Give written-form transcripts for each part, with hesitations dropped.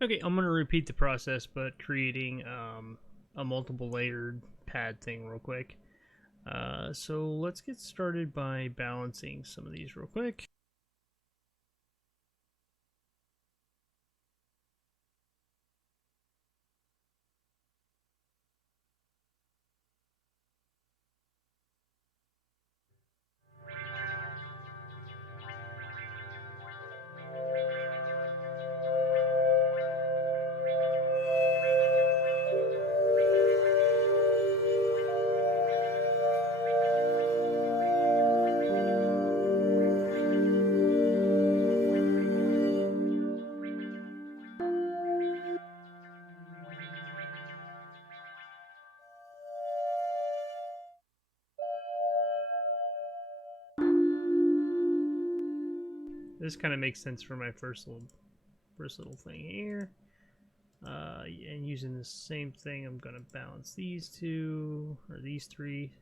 Okay, I'm going to repeat the process, but creating a multiple layered pad thing real quick. So let's get started by balancing some of these real quick. This kind of makes sense for my first little thing here. And using the same thing, I'm going to balance these two, or these three.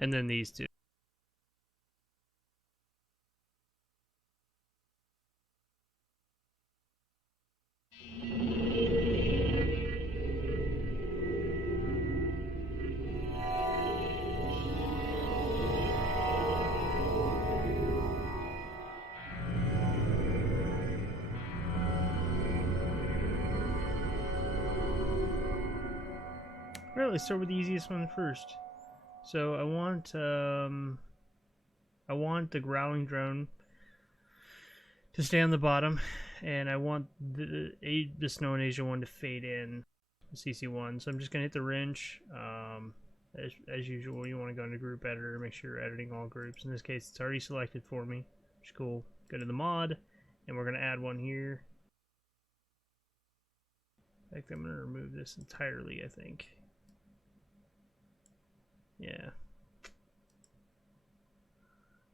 And then these two. Alright, let's start with the easiest one first. So I want the growling drone to stay on the bottom, and I want the Snow and Asia one to fade in, CC1. So I'm just gonna hit the wrench. As usual, you want to go into group editor, make sure you're editing all groups. In this case, it's already selected for me, which is cool. Go to the mod, and we're gonna add one here. In fact, I'm gonna remove this entirely, I think. Yeah.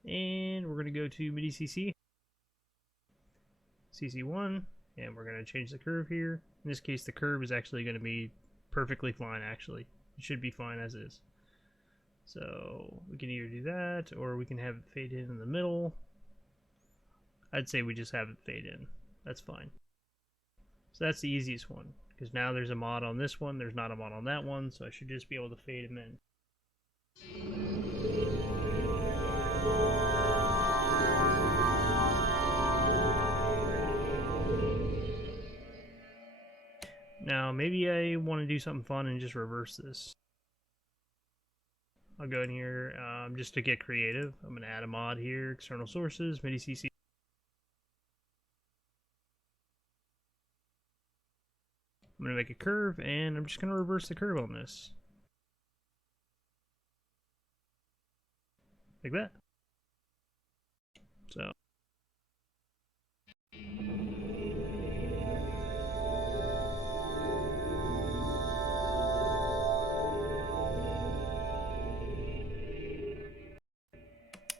And we're going to go to MIDI CC, CC1, and we're going to change the curve here. In this case, the curve is actually going to be perfectly fine, actually. It should be fine as is. So we can either do that, or we can have it fade in the middle. I'd say we just have it fade in. That's fine. So that's the easiest one, because now there's a mod on this one, there's not a mod on that one, so I should just be able to fade them in. Now, maybe I want to do something fun and just reverse this. I'll go in here just to get creative. I'm going to add a mod here, external sources, MIDI CC. I'm going to make a curve, and I'm just going to reverse the curve on this. Like that. So.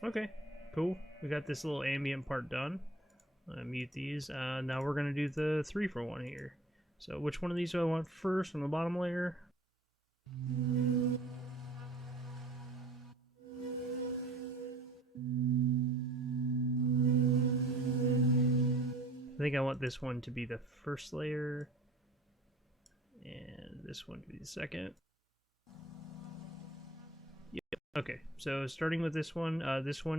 Okay, cool. We got this little ambient part done. Mute these. Now we're going to do the 3-for-1 here. So which one of these do I want first on the bottom layer? I think I want this one to be the first layer, and this one to be the second. Yep. Okay, so starting with this one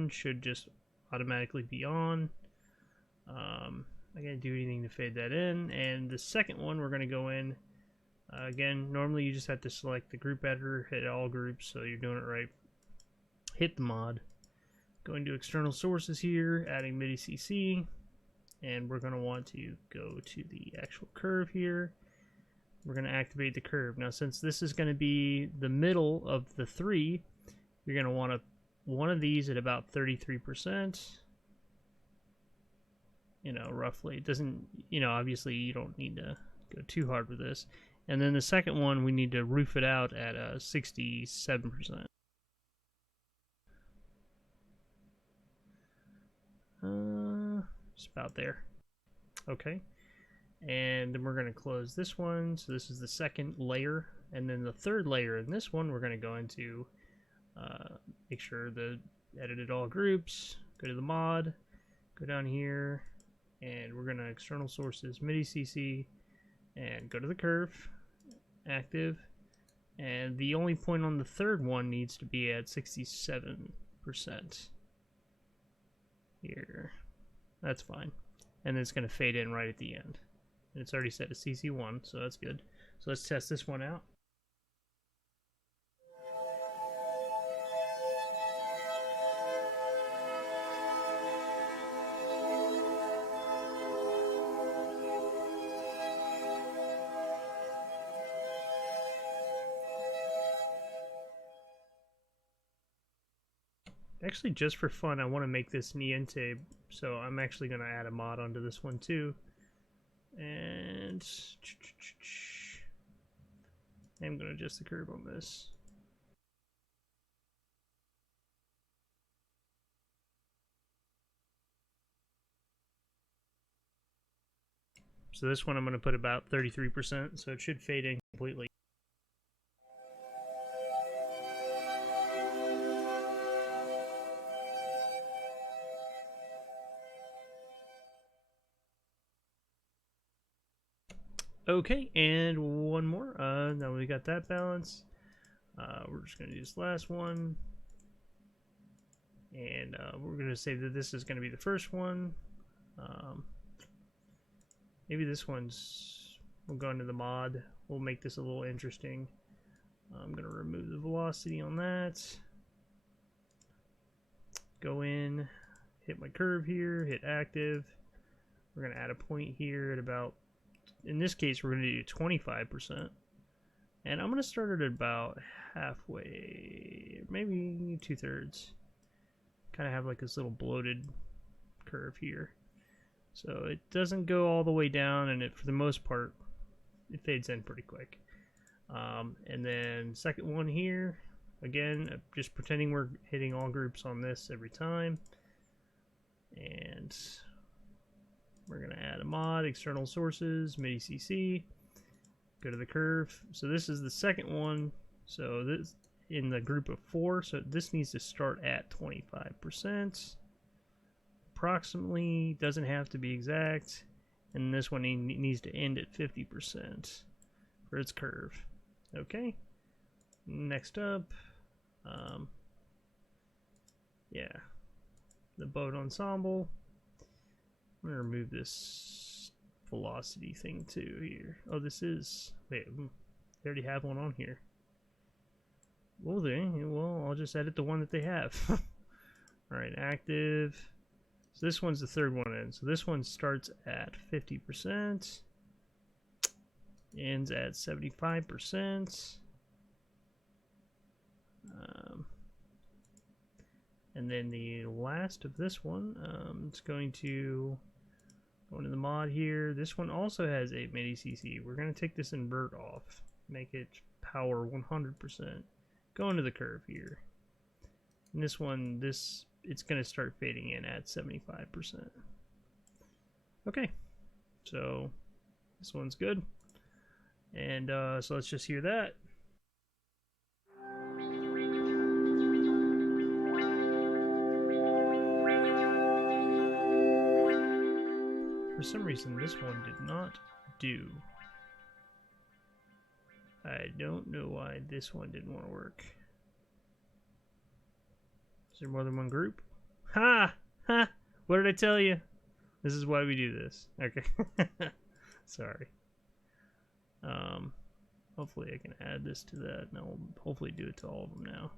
should just automatically be on. I'm going to do anything to fade that in, and the second one we're going to go in. Again, normally you just have to select the group editor, hit all groups, so you're doing it right. Hit the mod. Going to external sources here, adding MIDI CC, and we're going to want to go to the actual curve here. We're going to activate the curve. Now, since this is going to be the middle of the 3, you're going to want one of these at about 33%. you know, roughly. It doesn't, you know, obviously you don't need to go too hard with this. And then the second one, we need to roof it out at 67%. Just about there. Okay. And then we're going to close this one. So this is the second layer. And then the third layer in this one, we're going to go into, make sure the edited all groups, go to the mod, go down here, and we're going to external sources, MIDI CC, and go to the curve, active. And the only point on the third one needs to be at 67% here. That's fine. And it's going to fade in right at the end. And it's already set to CC1, so that's good. So let's test this one out. Actually, just for fun, I want to make this Niente, so I'm actually going to add a mod onto this one too. And I'm going to adjust the curve on this. So this one I'm going to put about 33%, so it should fade in completely. Okay, and one more. Now we got that balance. We're just going to do this last one. And we're going to say that this is going to be the first one. Maybe this one's... We'll go into the mod. We'll make this a little interesting. I'm going to remove the velocity on that. Go in, hit my curve here, hit active. We're going to add a point here at about... In this case, we're going to do 25%. And I'm going to start it at about halfway, maybe 2/3. Kind of have like this little bloated curve here. So it doesn't go all the way down, and for the most part, it fades in pretty quick. And then second one here, again, just pretending we're hitting all groups on this every time. And we're going to add a mod, external sources, MIDI CC, go to the curve. So this is the second one. So this in the group of 4. So this needs to start at 25%. Approximately, doesn't have to be exact. And this one needs to end at 50% for its curve. Okay. Next up, yeah, the boat ensemble. I'm going to remove this velocity thing too here. Oh, this is... Wait, they already have one on here. Well, I'll just edit the one that they have. Alright, active. So this one's the third one in. So this one starts at 50%. Ends at 75%. And then the last of this one, it's going to... Go into the mod here. This one also has a MIDI CC. We're going to take this invert off. Make it power 100%. Go into the curve here. And this one, it's going to start fading in at 75%. Okay. So, this one's good. And so let's just hear that. For some reason, this one did not do. I don't know why this one didn't want to work. Is there more than one group? Ha! Ha! What did I tell you? This is why we do this. Okay. Sorry. Hopefully I can add this to that, and I'll hopefully do it to all of them now.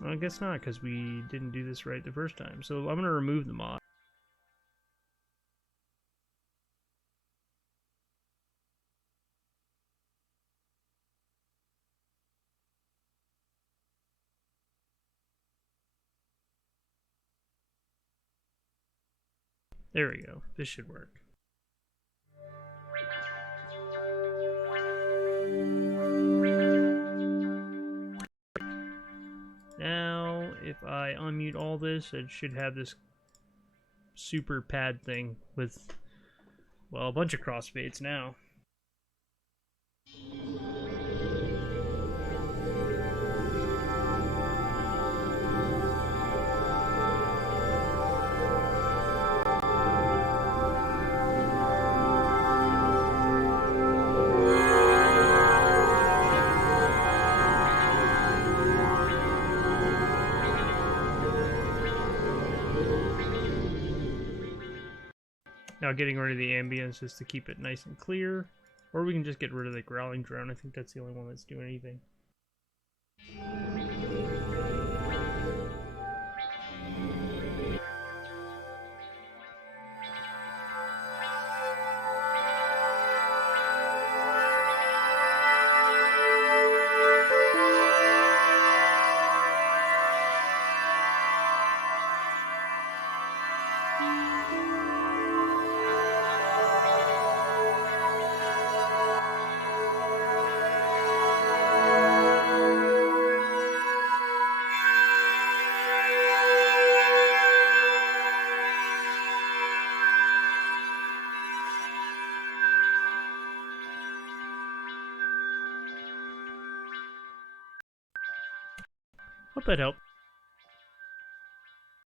Well, I guess not, because we didn't do this right the first time. So I'm going to remove the mod. There we go. This should work. Now, if I unmute all this, it should have this super pad thing with, well, a bunch of crossfades now. Now getting rid of the ambience just to keep it nice and clear. Or we can just get rid of the growling drone. I think that's the only one that's doing anything. Hope that helped.